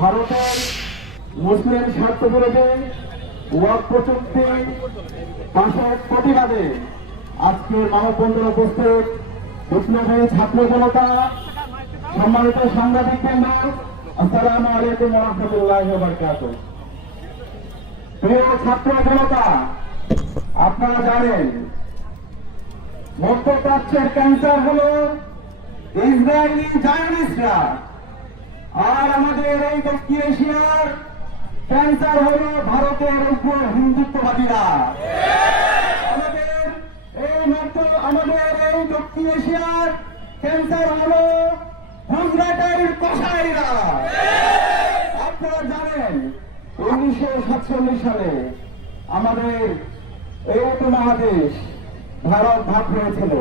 ভারতের মুসলিম স্বার্থ বিরোধী ওয়াক প্রযুক্তি পাশের প্রতিবাদে আজকের মানববন্ধন উপস্থিত বিপ্লবী ছাত্র জনতা, সম্মানিত সাংবাদিক আসসালামু আলাইকুম রহমতুল্লাহ বরকাত প্রিয় ছাত্র জনতা, আপনারা জানেন, মধ্যপ্রাচ্যের ক্যান্সার হল ইসরায়েলি জায়নিস্টরা আর আমাদের এই দক্ষিণ এশিয়ার ক্যান্সার হল ভারতের উপর হিন্দুত্ববাদীরা। আমাদের এই দক্ষিণ এশিয়ার ক্যান্সার হলো গুজরাটের কসাইরা। আপনারা জানেন, উনিশশো সাতচল্লিশ সালে আমাদের এই উপমহাদেশ ভারত ভাগ হয়েছিল।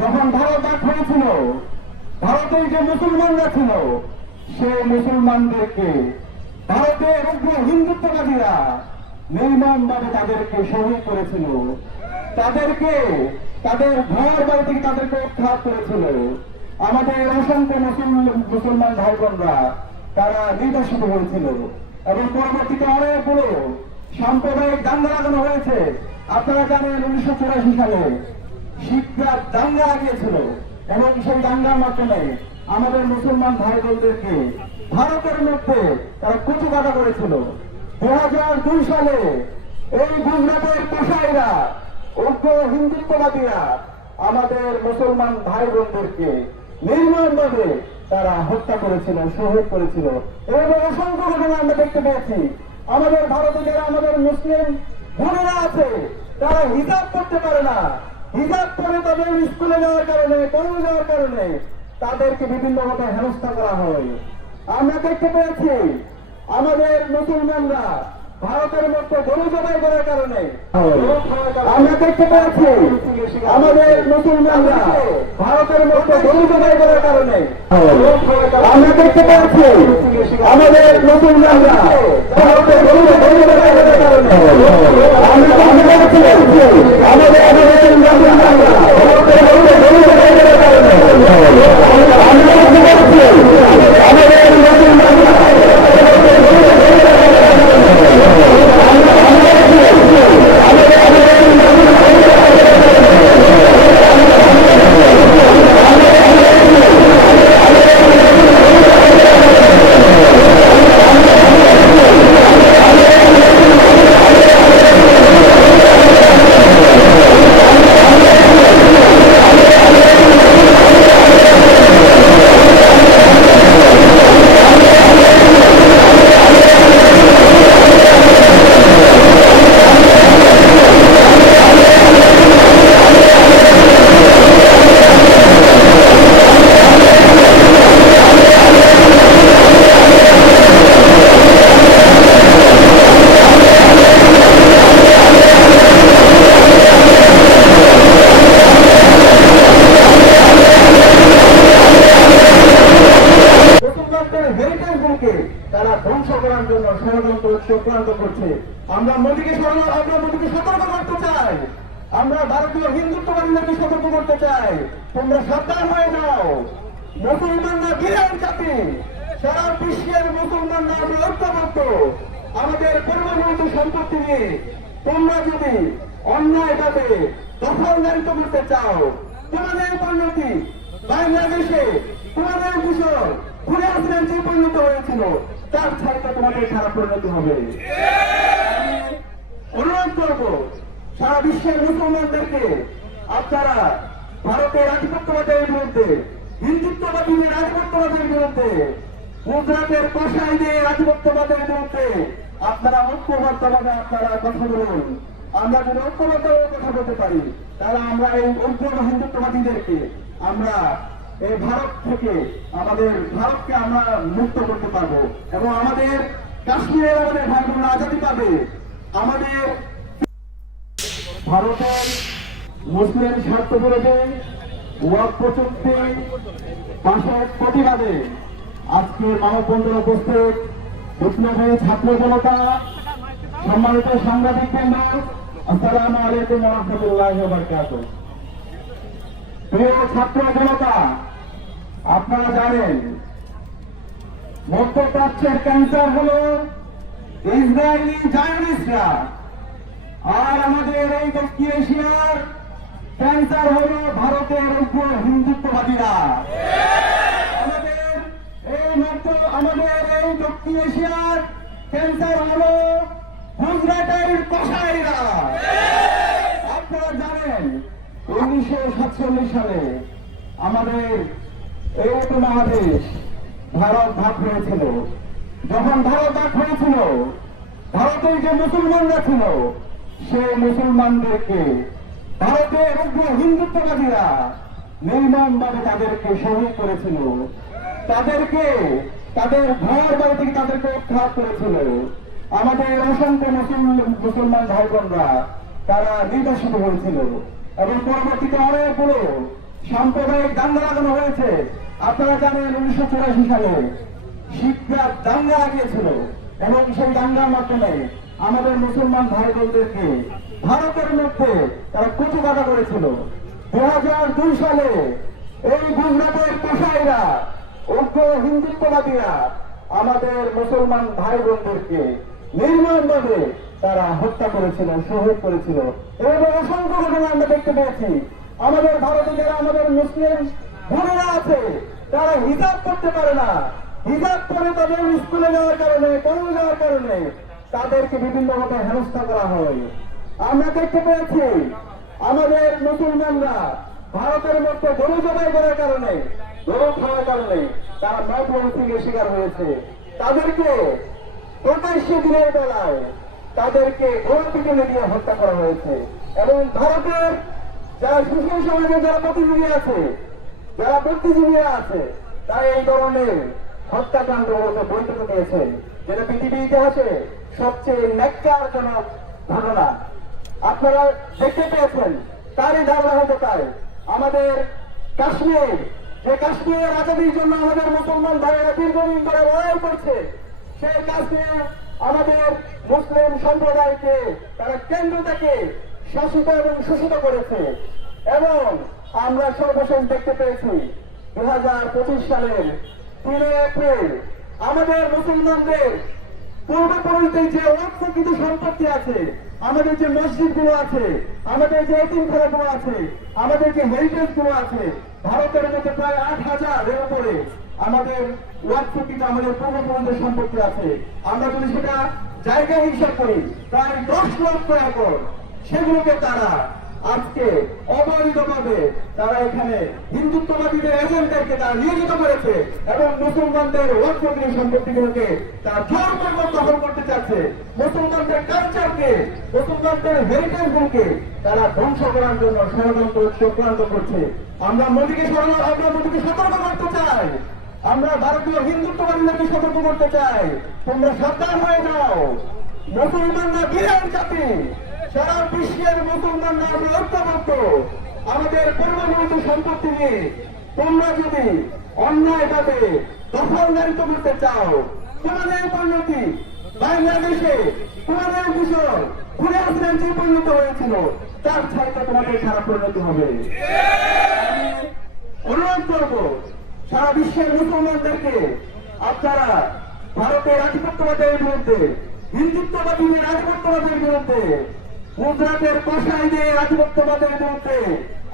যখন ভারত ভাগ হয়েছিল, ভারতের যে মুসলমানরা ছিল সেই মুসলমানদেরকে, ভারতের উগ্র হিন্দুত্ববাদীরা নির্মমভাবে তাদেরকে শহীদ করেছিল। তাদেরকে, তাদের ঘর বাড়ি থেকে তাদেরকে উৎখাত করেছিল। আমাদের অসংখ্য মুসলমান ভাই বোনরা তারা নির্বাসিত হয়েছিল। এবং পরবর্তীতে অনেকগুলো সাম্প্রদায়িক দাঙ্গা লাগানো হয়েছে। আপনারা জানেন উনিশশো চুরাশি সালে শিখরা দাঙ্গা লাগিয়েছিল এবং সেই দাঙ্গার মাধ্যমে আমাদের মুসলমান ভাই বোনদেরকে ভারতের মধ্যে তারা কুচুকাটা করেছিল। দু হাজার দুই সালে এই গুজরাটের কসাইরা উগ্র হিন্দুত্ববাদীরা আমাদের মুসলমান ভাই বোনদেরকে নির্মমভাবে তারা হত্যা করেছিল, শহীদ করেছিল এবং অসংখ্য ঘটনা আমরা দেখতে পেয়েছি। আমাদের ভারতে যারা আমাদের মুসলিম বোনেরা আছে, তারা হিসাব করতে পারে না। হিসাব করে তাদের স্কুলে যাওয়ার কারণে, কলেজে যাওয়ার কারণে তাদেরকে বিভিন্নভাবে হেনস্থা করা হয়। আমরা দেখতে পেয়েছি আমাদের মুসলমানরা ভারতের মধ্যে গরু জবাই করার কারণে আমরা দেখতে পেয়েছি আমাদের মুসলমানরা ভারতের মধ্যে গরু জবাই করার কারণে আমরা দেখতে পেয়েছি আমাদের মুসলমানরা ভারতে গরু ধ্বংস করার জন্য ষড়যন্ত্র চক্রান্ত করছে। আমরা মোদীকে আমরা মোদীকে সতর্ক করতে চাই। আমরা ভারতীয় হিন্দুত্ববাদীদেরকে সতর্ক করতে চাই। তোমরা সাবধান হয়ে যাও। মুসলমানরা বিরাট জাতি সারা বিশ্বের মুসলমানরা আমরা ঐক্যবদ্ধ। আমাদের পূর্ববর্তী সম্পত্তি নিয়ে তোমরা যদি অন্যায়ভাবে দখলদারিত্ব করতে চাও, তোমাদের পরিণতি বাংলাদেশে তোমাদের কুশল ঘুরে আসলেন যে পরিণত হয়েছিল। তার ছাড়টা তোমাদের খারাপ পরিণতি হবে। অনুরোধ করব, সারা বিশ্বের মুসলমানদেরকে, আপনারা ভারতের আধিপত্যবাদের বিরুদ্ধে, হিন্দুত্ববাদীদের আধিপত্যবাদের বিরুদ্ধে, গুজরাটের কষাইদের আধিপত্যবাদের বিরুদ্ধে আপনারা ঐক্যবদ্ধভাবে আপনারা কথা বলুন। আমরা যদি ঐক্যবদ্ধভাবে কথা বলতে পারি, তাহলে আমরা এই উগ্র হিন্দুত্ববাদীদেরকে আমরা এই ভারত থেকে আমাদের ভারতকে আমরা মুক্ত করতে পারব এবং আমাদের কাশ্মীরের আমাদের ভাই বোনরা আজাদি পাবে। আমাদের ভারতের মুসলিম স্বার্থ বিরোধী ওয়াক প্রযুক্তি পাশের প্রতিবাদে আজকের মানববন্ধন উপস্থিত বিপ্লবী ছাত্র জনতা, সম্মানিত সাংবাদিক কেন্দ্র আসসালামু আলাইকুম রহমতুল্লাহ প্রিয় ছাত্র জনতা আপনারা জানেন, মধ্যপ্রাচ্যের ক্যান্সার হলো ইসরায়েলি জায়নিস্টরা আর আমাদের এই দক্ষিণ এশিয়ার ক্যান্সার হল ভারতের উপর হিন্দুত্ববাদীরা। আমাদের এই মধ্য, আমাদের এই দক্ষিণ এশিয়ার ক্যান্সার হলো গুজরাটের কসাইরা। আপনারা জানেন, উনিশশো সাতচল্লিশ সালে আমাদের এই উপমহাদেশ ভারত ভাগ হয়েছিল। যখন ভারত ভাগ হয়েছিল, ভারতের যে মুসলমানরা ছিল সেই মুসলমানদেরকে ভারতের উগ্র হিন্দুত্ববাদীরা নির্মমভাবে তাদেরকে শহীদ করেছিল। তাদেরকে, তাদের ঘর বাড়ি থেকে তাদেরকে উদ্ধার করেছিল। আমাদের অসংখ্য মুসলমান মুসলমান ভাই বোনরা তারা নির্বাসিত হয়েছিল। এবং পরবর্তীতে অনেকগুলো সাম্প্রদায়িক দাঙ্গা লাগানো হয়েছে। আপনারা জানেন উনিশশো চুরাশি সালে শিখরা দাঙ্গা লাগিয়েছিল এবং সেই দাঙ্গার মাধ্যমে আমাদের মুসলমান ভাই বোনদেরকে ভারতের মধ্যে তারা কচুকাটা করেছিল। দু হাজার দুই সালে এই গুজরাটের কসাইরা উগ্র হিন্দুত্ববাদীরা আমাদের মুসলমান ভাই বোনদেরকে নির্মমভাবে তারা হত্যা করেছিল, শহীদ করেছিল এবং অসংখ্য ঘটনা আমরা দেখতে পেয়েছি। আমাদের ভারতে যারা আমাদের মুসলিম বোনেরা আছে, তারা হিজাব করতে পারে না। হিজাব করে তাদের স্কুলে যাওয়ার কারণে কলেজে যাওয়ার কারণে তাদেরকে বিভিন্ন বিভিন্নভাবে হেনস্থা করা হয়। আমরা দেখতে পেয়েছি, আমাদের মুসলমানরা ভারতের মধ্যে গরু জবাই করার কারণে, গরু খাওয়ার কারণে তারা মন্ত্রীর শিকার হয়েছে। তাদেরকে প্রকাশ্য দিনের বেলায় তাদেরকে ঘোর পিটনে দিয়ে হত্যা করা হয়েছে। এবং ভারতের যারা সুশীল সমাজের যারা প্রতিনিধি আছে, যারা বুদ্ধিজীবীরা আছে, তারা এই ধরনের হত্যাকাণ্ড বৈঠকে দিয়েছে যেটা পৃথিবীর ইতিহাসে সবচেয়ে ন্যাক্কারজনক ঘটনা। আপনারা দেখতে পেয়েছেন, তারই ধারাবাহিকতায় আমাদের কাশ্মীর, যে কাশ্মীরের আজাদির জন্য আমাদের মুসলমান ভাইয়েরা দীর্ঘদিন ধরে লড়াই করছে, সেই কাশ্মীর আমাদের মুসলিম সম্প্রদায়কে তারা কেন্দ্র থেকে শাসিত এবং শোষিত করেছে। এবং আমরা সর্বশেষ দেখতে পেয়েছি দু হাজার পঁচিশ সালের তিনই এপ্রিল, আমাদের মুসলমানদের পূর্বপুরুষদের যে অর্থ কিছু সম্পত্তি আছে, আমাদের যে মসজিদগুলো আছে, আমাদের যে এতিমগুলো আছে, আমাদের যে হেরিটেজগুলো আছে, ভারতের মধ্যে প্রায় আট হাজার এর উপরে আমাদের ওয়ার্ক কিন্তু আমাদের পূর্বপুরুষদের সম্পত্তি আছে। আমরা যদি সেটা জায়গা হিসাব করি, প্রায় দশ লক্ষ একর। সেগুলোকে তারা আজকে অবৈধভাবে তারা এখানে হিন্দুত্ববাদীদের এজেন্টদেরকে তারা নিয়োজিত করেছে এবং মুসলমানদের ওয়ার্কগুলি সম্পত্তিগুলোকে তারা জোরপূর্বক দখল করতে চাচ্ছে মুসলমানদের কালচারকে মুসলমানদের হেরিটেজগুলোকে তারা ধ্বংস করার জন্য ষড়যন্ত্র চক্রান্ত করছে। আমরা মোদীকে আমরা মোদীকে সতর্ক করতে চাই। আমরা ভারতীয় হিন্দুত্ববাদীদেরকে সতর্ক করতে চাই। তোমরা সাবধান হয়ে যাও। মুসলমানরা বিরাট জাতি সারা বিশ্বের মুসলমানরা আমরা ঐক্যবদ্ধ। আমাদের পূর্ববর্তী সম্পত্তি নিয়ে তোমরা যদি অন্যায়ভাবে দখলদারিত্ব করতে চাও, তোমাদের পরিণতি বাংলাদেশে তোমাদের বিষয় ঘুরে আসলেন যে পরিণত হয়েছিল, তার ছাড়তে তোমাদের খারাপ পরিণতি হবে। অনুরোধ করব, সারা বিশ্বের মুসলমানদেরকে আপনারা ভারতের আধিপত্যবাদের বিরুদ্ধে হিন্দুত্ববাদীদের আধিপত্যবাদের বিরুদ্ধে গুজরাটের কষাইদের আধিপত্যবাদের বিরুদ্ধে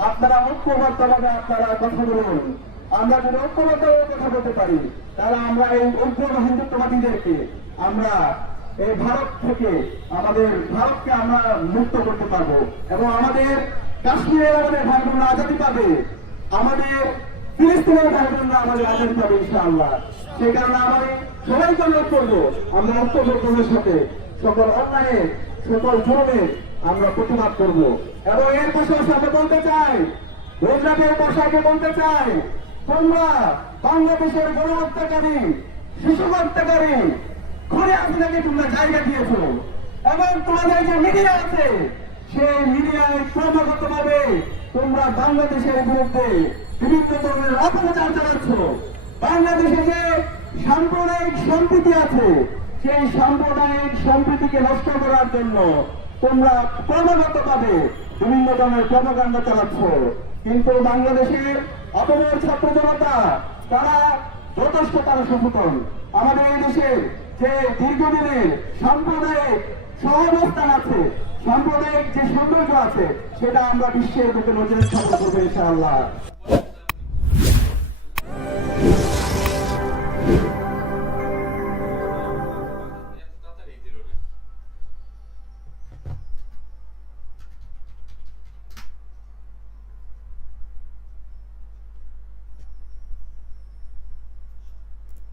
আপনারা ঐক্যবদ্ধভাবে আপনারা কথা বলুন। আমরা যদি ঐক্যবদ্ধভাবে কথা বলতে পারি, তাহলে আমরা এই উগ্র হিন্দুত্ববাদীদেরকে আমরা এই ভারত থেকে, আমাদের ভারতকে আমরা মুক্ত করতে পারব। এবং আমাদের কাশ্মীরের আমাদের ভাই আজাদি পাবে। আমাদের ফিলিস্তিনের ভাই আমাদের আজাদি পাবে, ইনশাআল্লাহ। সেই কারণে আমাদের সবাইকে অনুরোধ করব। আমরা ঐক্যবদ্ধদের সাথে সকল অন্যায়ের, সকল জুলুমের আমরা প্রতিবাদ করব। এবং এর পাশাপাশি আমরা বলতে চাই, গুজরাটের ভাষাকে বলতে চাই, তোমরা বাংলাদেশের গণহত্যাকারী, শিশু হত্যাকারী, ঘরে আপনাকে তোমরা জায়গা দিয়েছ? এবং তোমাদের যে মিডিয়া আছে, সেই মিডিয়ায় ক্রমাগত ভাবে তোমরা বাংলাদেশের বিরুদ্ধে বিভিন্ন ধরনের অপপ্রচার চালাচ্ছ। বাংলাদেশে যে সাম্প্রদায়িক সম্প্রীতি আছে, সেই সাম্প্রদায়িক সম্প্রীতিকে নষ্ট করার জন্য তোমরা ক্রমাগত ভাবে বিভিন্ন ধরনের প্রপাগান্ডা চালাচ্ছ। কিন্তু বাংলাদেশের অপমের ছাত্র জনতা, তারা যথেষ্ট তারা সচেতন। আমাদের এই দেশে যে দীর্ঘদিনের সাম্প্রদায়িক সহাবস্থান আছে, সাম্প্রদায়িক যে সৌন্দর্য আছে, সেটা আমরা বিশ্বের বুকে নজরে স্থাপন করব ইনশাআল্লাহ।